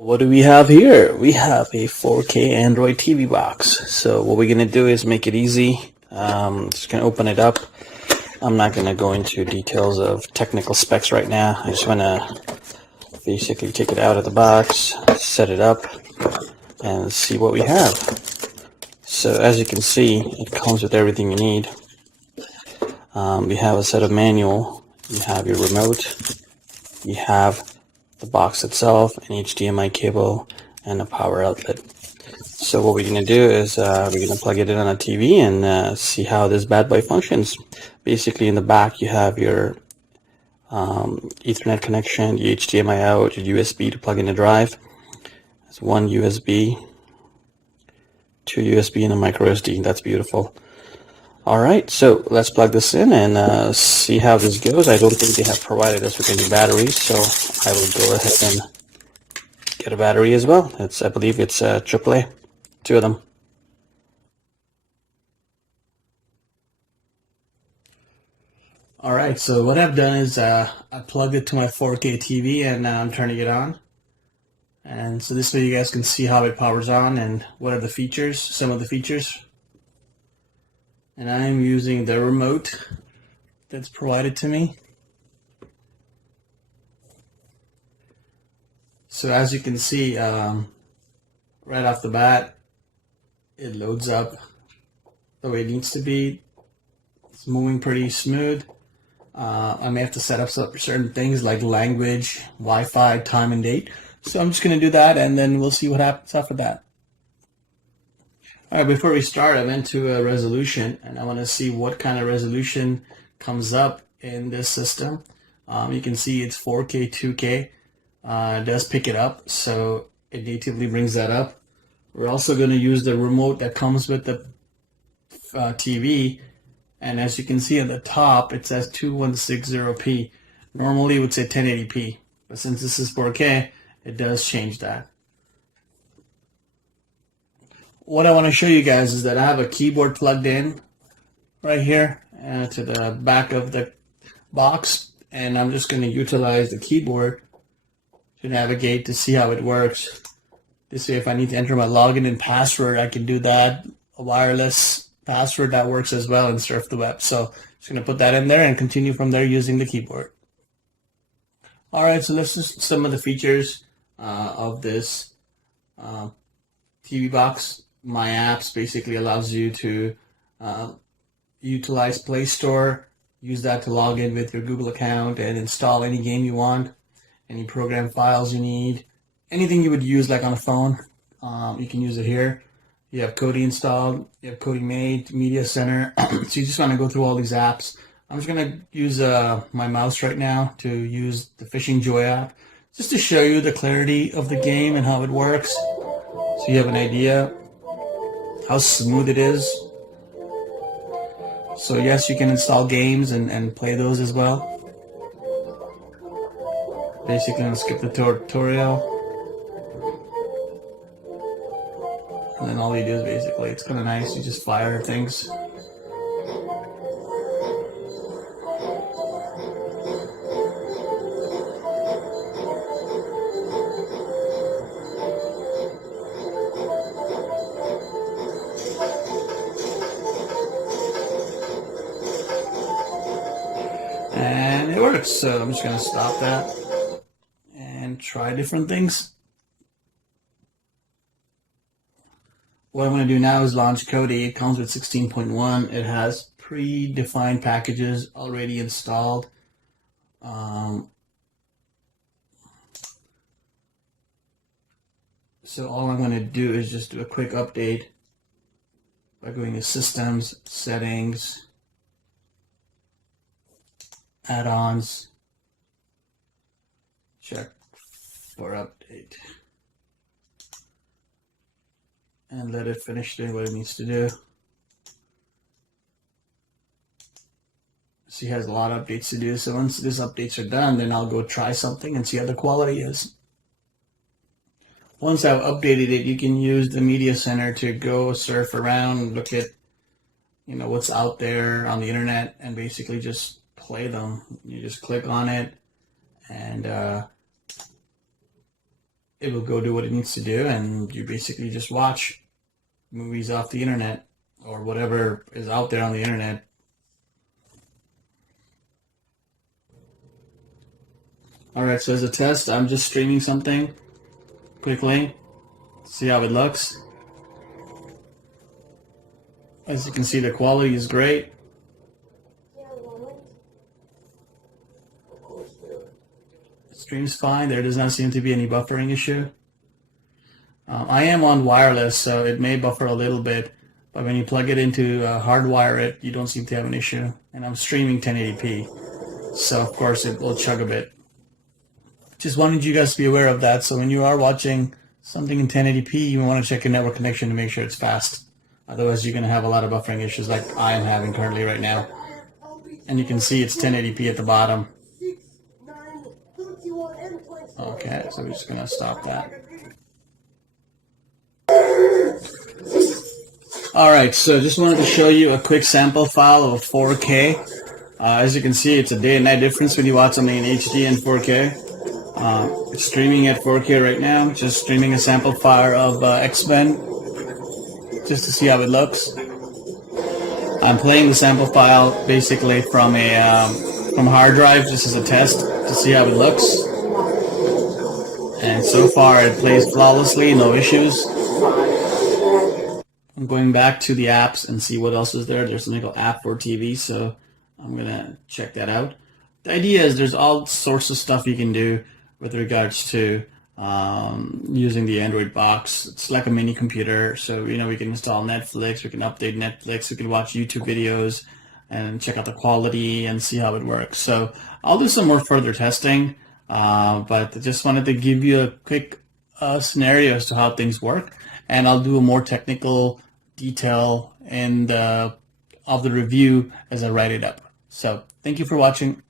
What do we have here? We have a 4K Android TV box. So what we're going to do is make it easy. Just going to open it up. I'm not going to go into details of technical specs right now. I just want to basically take it out of the box, set it up, and see what we have. So as you can see, it comes with everything you need. We have a set of manual. You have your remote. You have the box itself, an HDMI cable, and a power outlet. So what we're going to do is we're going to plug it in on a TV and see how this bad boy functions. Basically in the back you have your Ethernet connection, your HDMI out, your USB to plug in the drive. There's one USB, two USB, and a micro SD. That's beautiful. Alright, so let's plug this in and see how this goes. I don't think they have provided us with any batteries, so I will go ahead and get a battery as well. I believe it's AAA, two of them. Alright, so what I've done is I plugged it to my 4K TV and now I'm turning it on. And so this way you guys can see how it powers on and what are the features, some of the features. And I am using the remote that's provided to me. So as you can see, right off the bat, it loads up the way it needs to be. It's moving pretty smooth. I may have to set up certain things like language, Wi-Fi, time and date. So I'm just going to do that and then we'll see what happens after that. Alright, before we start, I went to a resolution and I want to see what kind of resolution comes up in this system. You can see it's 4K, 2K. It does pick it up, so it natively brings that up. We're also going to use the remote that comes with the TV, and as you can see at the top, it says 2160p. Normally it would say 1080p, but since this is 4K, it does change that. What I want to show you guys is that I have a keyboard plugged in right here to the back of the box, and I'm just going to utilize the keyboard to navigate to see how it works. This way, if I need to enter my login and password, I can do that. A wireless password that works as well and surf the web. So just going to put that in there and continue from there using the keyboard. Alright, so this is some of the features of this TV box. My apps basically allows you to utilize Play Store, use that to log in with your Google account and install any game you want, any program files you need, anything you would use like on a phone, you can use it here. You have Kodi installed, you have Kodi Made, Media Center, so you just want to go through all these apps. I'm just going to use my mouse right now to use the Fishing Joy app, just to show you the clarity of the game and how it works, so you have an idea how smooth it is. So yes, you can install games and play those as well. Basically, I'm going to skip the tutorial. And then all you do is basically, it's kind of nice, you just fire things. And it works, so I'm just going to stop that and try different things. What I'm going to do now is launch Kodi. It comes with 16.1. It has predefined packages already installed. So all I'm going to do is just do a quick update by going to Systems, Settings, Add-ons, check for update, and let it finish doing what it needs to do. So it has a lot of updates to do, so once these updates are done, then I'll go try something and see how the quality is. Once I've updated it, you can use the Media Center to go surf around, look at what's out there on the internet, and basically just play them. You just click on it and it will go do what it needs to do, and you basically just watch movies off the internet or whatever is out there on the internet. Alright, so as a test, I'm just streaming something quickly, see how it looks. As you can see, the quality is great. Stream's fine. There does not seem to be any buffering issue. I am on wireless, so it may buffer a little bit, but when you plug it into hardwire it, you don't seem to have an issue. And I'm streaming 1080p, so of course it will chug a bit. Just wanted you guys to be aware of that, so when you are watching something in 1080p, you want to check your network connection to make sure it's fast. Otherwise you're going to have a lot of buffering issues like I am having currently right now. And you can see it's 1080p at the bottom. Okay, so we're just going to stop that. Alright, so just wanted to show you a quick sample file of 4K. As you can see, it's a day and night difference when you watch something in HD and 4K. It's streaming at 4K right now, just streaming a sample file of X-Men, just to see how it looks. I'm playing the sample file basically from a hard drive, just as a test to see how it looks. And so far it plays flawlessly, no issues. I'm going back to the apps and see what else is there. There's something called App for TV, so I'm gonna check that out. The idea is there's all sorts of stuff you can do with regards to using the Android box. It's like a mini computer, so we can install Netflix, we can update Netflix, we can watch YouTube videos and check out the quality and see how it works. So I'll do some more further testing, but I just wanted to give you a quick scenario as to how things work, and I'll do a more technical detail and of the review as I write it up. So thank you for watching.